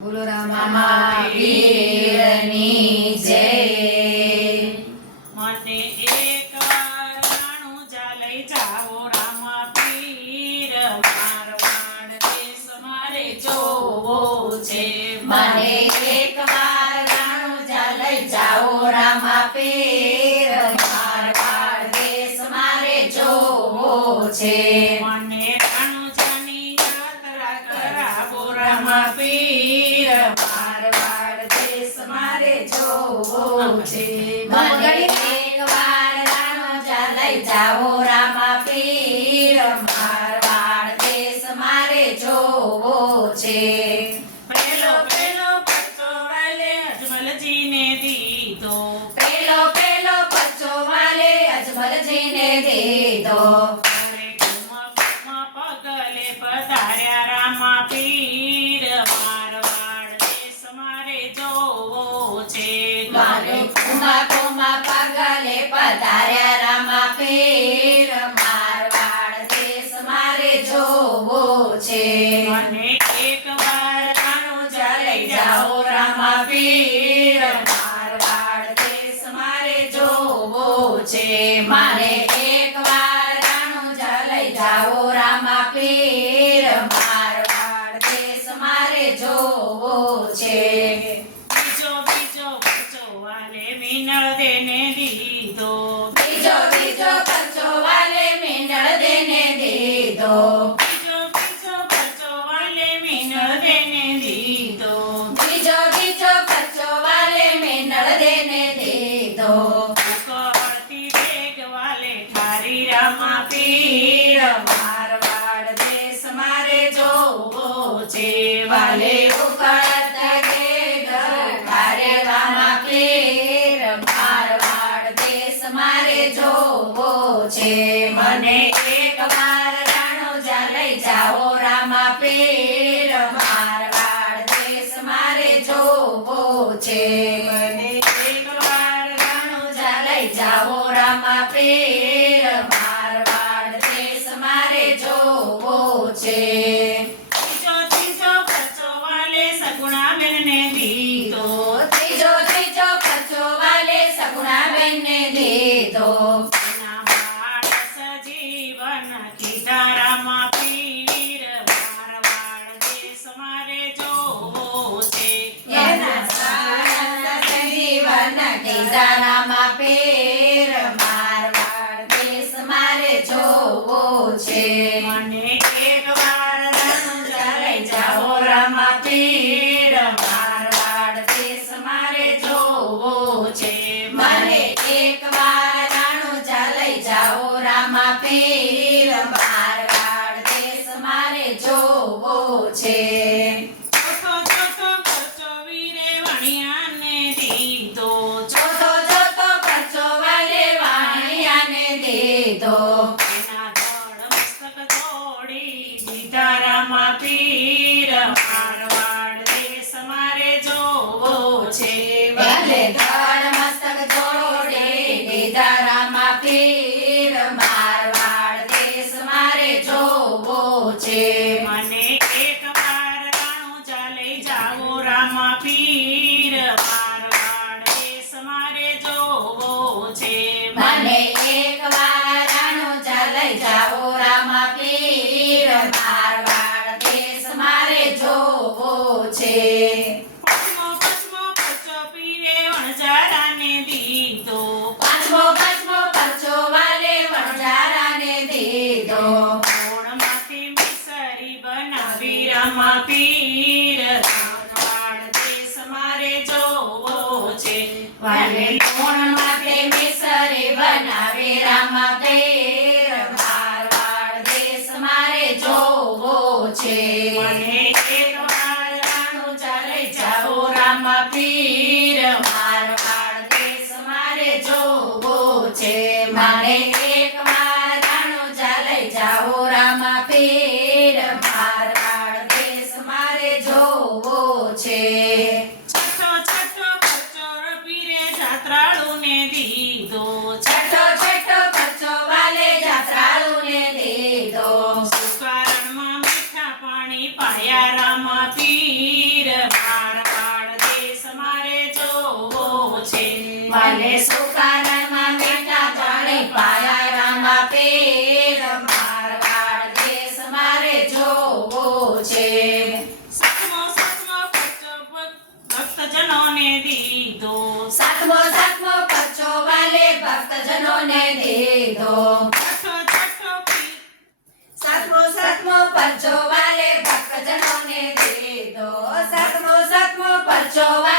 બોલો રામા પીરની જય. મને એક રાણું જા લઈ જાઓ રામા પીર મારવાડ દેશ મારે જોવો છે. મને એક વાર રાણુજા લઈ જાઓ રામા પીર મારવાડ દેશ મારે જોવો છે. મને લઈ જાઓ રામા પીર મારવાડ દેશ મારે જોવો છે. પેલો પેલો પચ્ચો વાલે અજમલજીને દીધો. પેલો પેલો પચ્ચો વાલે અજમલજીને દીધો. કુમા કુમા પગલે પધાર્યા રામા પીર મારવાડ દેશ મારે જોવો છે. કુમા કુમા પધાર્યા રામા પીર મારે જોવો છે મને છે મને એકવાર રાણુજા જાવો રામા પીર. મારવાડ દેશ મારે જોવો છે. ત્રીજો ત્રીજો પચ્ચો વાલે સગુણાબેનને દીધો. ત્રીજો ત્રીજો વાલે સગુણાબેનને દીધો. એના બાળ સજીવન કીધા રામા કીધા રામા મારવાડ દેશ મારે જોવો છે. મને એક વાર રાણુજા જાઓ રામા પીર મારવાડ દેશ મારે જોવો છે. મને જોવો છે વાલે કોણ માટે મેસરે બનાવે, રામા પીર મારવાડ દેશ મારે જોવો છે. મને લઈ જાઓ, રામા પીર મારવાડ દેશ જોવો છે. મારે સાતમો સાતમો પચો વાલે ભક્તજનો ને દીધો. સાતમો સાતમો પચો વાલે ભક્તજનો ને દીધો. સાતમો સાતમો પચો વાલે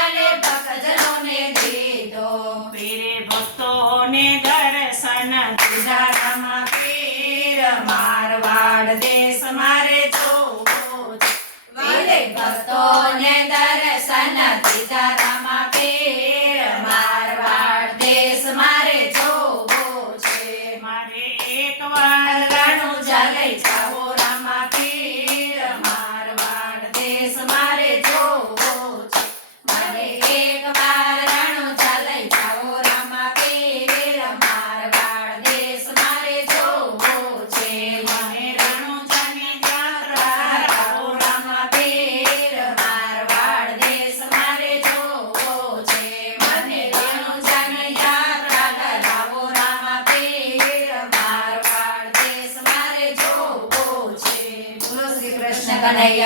ಮನೆಯ